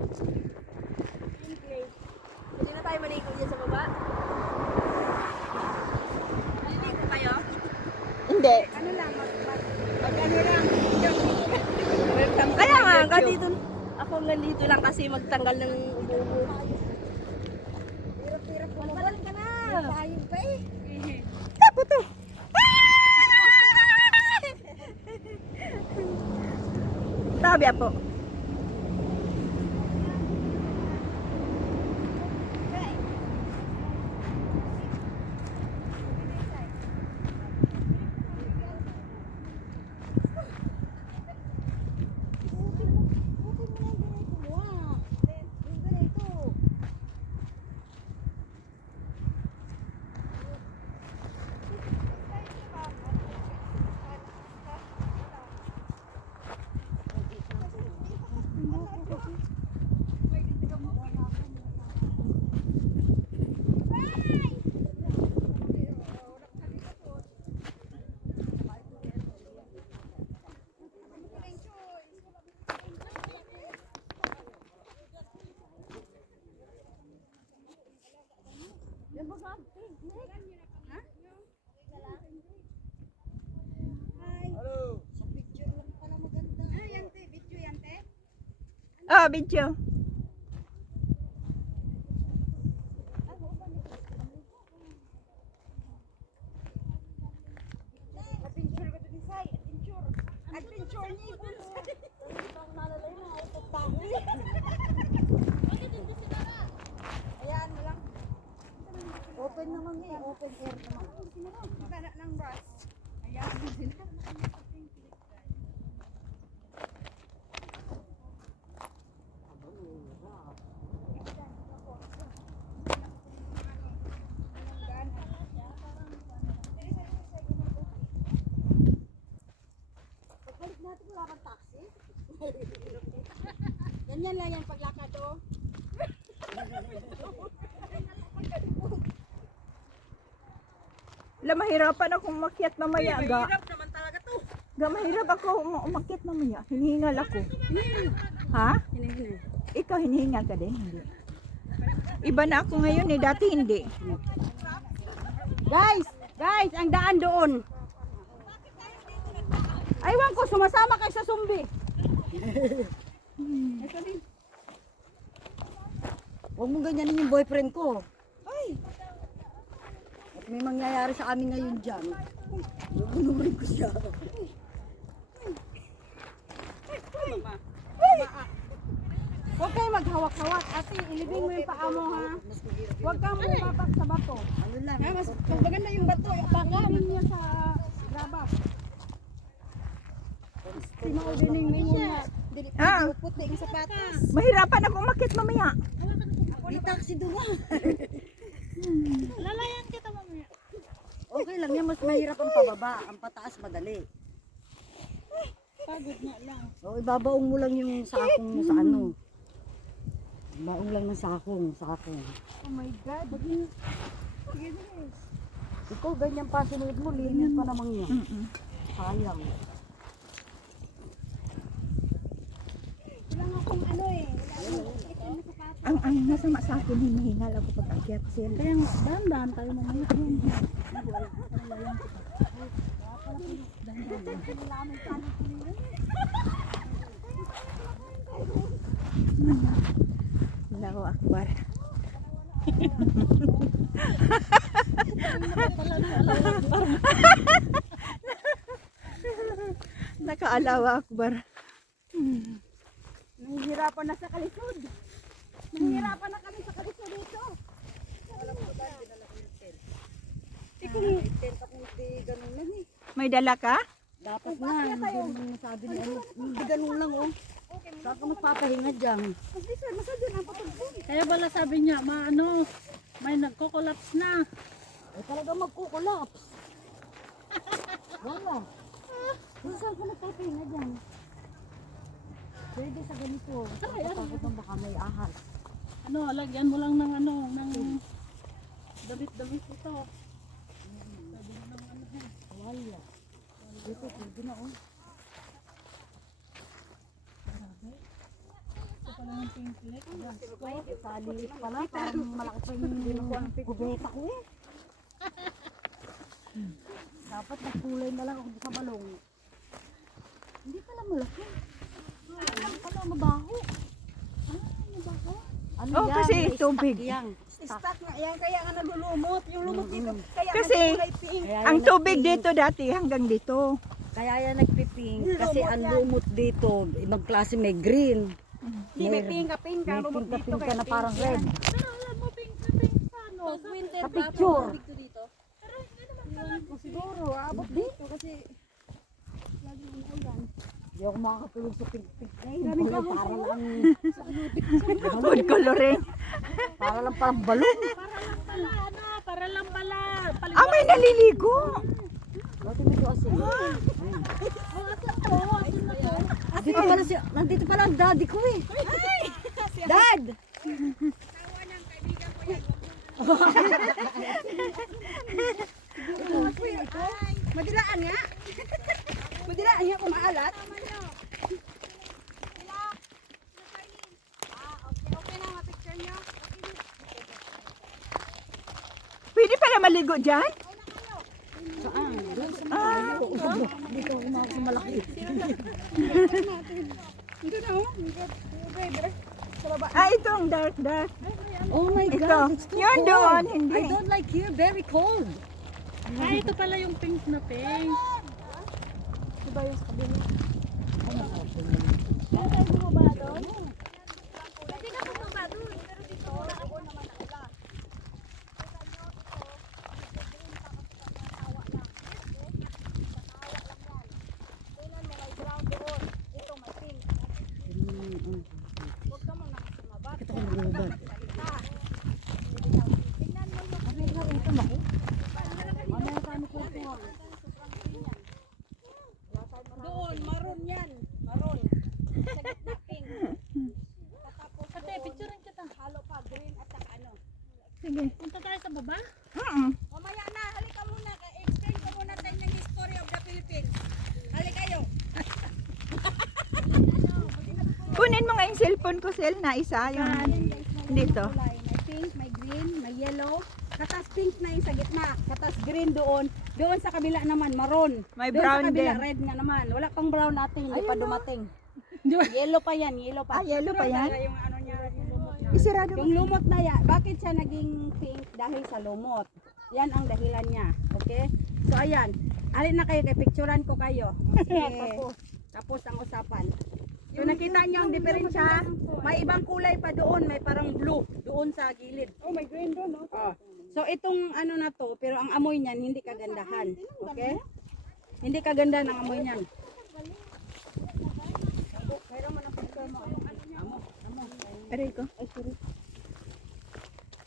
Pwede na tayo maligo dyan sa baba? Maliligo kayo? Hindi. Ano lang, mag-ano lang. Welcome. Kaya nga, hanggang dito. Ako hanggang dito lang kasi magtanggal ng ubo-ubo. Hirap-hirap mo. Magbalan ka na. Pahayog pa eh. Tapo to. Tabi po. Oh, video. Adventure niya po. Ayan mo lang. Open naman eh, open air naman. Magana ng brush. Ayan sila. Pagbalik natin wala kang taxi. Ganyan lang yan paglakad oh. La, mahirapan akong umakyat mamaya. Ga. Hirap naman talaga to. Ga, mahirap ako umakyat mamaya. Hinihingal ako. Ha? Ikaw hinihingal ka din? Hindi. Iba na ako ngayon eh. Dati hindi. Guys, ang daan doon. Aywan ko, sumasama kayo sa sumbi. Huwag mong ganyanin yung boyfriend ko. Ay, At may mangyayari sa amin ngayon dyan. Nunurin ko siya. Huwag kayo maghawak-hawak. Ate, ilibing mo yung paa mo ha. Huwag kang bumapak sa bato. Ano lang? mas maganda yung bato, yung baka. Ilibing niya sa graba. Sinaudining mo muna. Ah, Puti yung sapatos. mahirapan ako umakyat mamaya. Di taxi doon. Lalayan kita mamaya. Okay lang yan, mas mahirap ang pababa. Ang pataas madali. Pagod na lang. So, ibabaong mo lang yung sakong mo sa ano. Ibaong lang ng sakong. Oh my God. Sige, guys. Ikaw, ganyan pa sunod mo, linis pa naman yan. Sayang. Wala akong ano eh. Ang masama sa akin, hinihingal ako pag akyat sila. Kaya dahan-dahan tayo mamaya. Allahu Akbar. Naka-Allahu Akbar. Nahihirapan na sa kalisod. Nahihirapan na kami sa kalisod dito. Ganun lang eh. May dala ka? Dapat na, hindi mo sabi na ano. Hindi ganun lang oh. Saan ka magpapahinga dyan? Kaya bala sabi niya, maano, may nagko-collapse na. Eh talaga magkukulaps. Wala. Saan ka magpapahinga dyan? Pwede sa ganito. Takot na baka may ahas. Ano, lagyan mo lang ng ano, ng damit-damit ito. Sabi mo ng ano eh. Wala. Dito, pwede na oh. ng pink lake. Saliit pala, parang malaki pa yung kubeta ko eh. Dapat nagkulay na lang ako sa balong. Hindi pala malaki. Ano pala, mabaho. Mabaho. Ano Oh, yan? kasi May tubig. stock yan. Stuck na yan, kaya nga naglulumot. Yung lumot dito, kaya Kasi, nga kulay pink. Kaya Ang yan tubig nagping. dito dati hanggang dito. Kaya yan nagpiping. Kasi Lumot ang yan. lumot dito, ibang klase may green. Hindi, may pink May lumot dito. pinka-pinka na parang red. Pero alam mo, pink na pink sa ano. Pag winter Sa ba, picture. dito dito. Siguro, abot dito kasi lagi umuulan. Hindi ako makakatulog sa pink-pink na yun. Para lang, Food coloring. para lang parang balon. Para lang pala. Ah, may naliligo. Bakit mo ito asin? Dito pala siya, nandito pala ang daddy ko eh. Dad! Madilaan nga. Madilaan nga kung maalat. Pwede pala maligo dyan? Saan? Doon sa malayo. Dito ako mga sa malaki. Ito na oh. Ah, ito ang dark. Oh my Ito. God, it's too Yun cold. doon, hindi. I don't like here, very cold. Ay, ito pala yung pink na pink. Diba yung sa kabila? Bakit ako nagubad? Doon, maroon yan. Maroon. Sa gitna pink. Tapos Ate, picturean kita. halo pa, green at saka ano. Sige. Punta tayo sa baba. Mamaya na, halika muna. Explain ko muna tayo ng history of the Philippines. Halika kayo. Kunin mo nga yung cellphone ko, Sel, na isa. Yung dito. Kulay. May pink, may green, may yellow. Katas pink na yung sa gitna. Katas green doon. Doon sa kabila naman, maroon. May Doon brown sa kabila, din. red nga naman. Wala pang brown natin, hindi pa dumating. Yellow pa yan, yellow pa. Ah, yellow pa yan? Yung ano niya, yung lumot niya. Isirado mo. Yung lumot na yan, bakit siya naging pink? Dahil sa lumot. Yan ang dahilan niya. Okay? So ayan, alin na kayo, kay picturean ko kayo. O, sige. Tapos ang usapan. So nakita niyo ang diferensya, may ibang kulay pa doon, may parang blue doon sa gilid. Oh, may green doon, no? Oh. So itong ano na to, pero ang amoy niyan hindi kagandahan. Okay? Hindi kaganda ng amoy niyan. Aray ko.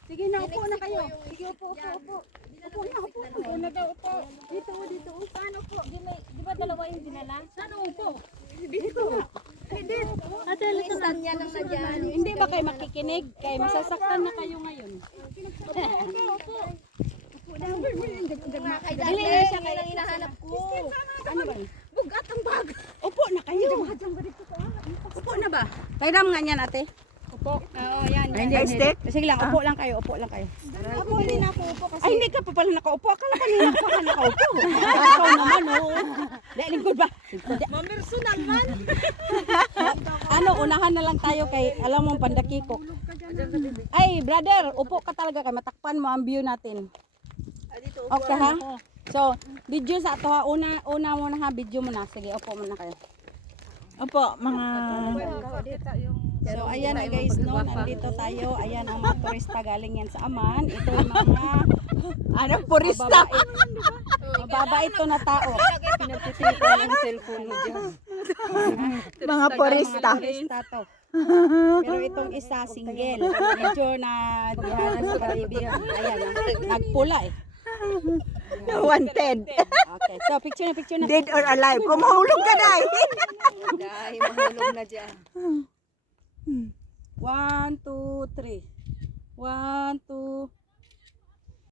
Sige na, upo na kayo. Sige, upo. Upo na daw, upo. Dito. Paano po? Di ba dalawa yung dinala? Saan upo? Ate, listen na. Yan ang nadyan. Hindi ba kayo makikinig? Kaya masasaktan na kayo ngayon. Dali na siya kailang hinahanap ko. Ano ba? Bugat ang bag. Upo na kayo. Upo na ba? Tayo nga niyan, ate. Upo. Oo, yan. Ay, stick? Sige lang, upo lang kayo. Upo, hindi na ako upo kasi. Ay, hindi ka pa pala nakaupo. Akala kanina pa ka nakaupo. Ikaw naman, oo. Dahil lingkod ba? Mamersunal man. Ano, unahan na lang tayo kay, alam mo, pandakiko. Ay, brother, upo ka talaga kay matakpan mo ang view natin. Okay ha? So, video sa ato ha. Una muna ha, video muna. Sige, upo muna kayo. Opo, mga... So, ayan na guys, no, nandito tayo. Ayan ang mga turista galing yan sa Aman. Ito yung mga Anong purista? mababa ito na tao. Pinagtitilipan ng cellphone mo dyan. Mga purista. Mga turista to. Pero itong isa, single. Medyo na dihanan sa kaibigan. Ayan, nagpula eh. Wanted. Okay, so picture na. Dead or alive. Kumahulog ka na eh. Dahil mahulog na dyan. 1, 2, 3. 1, 2,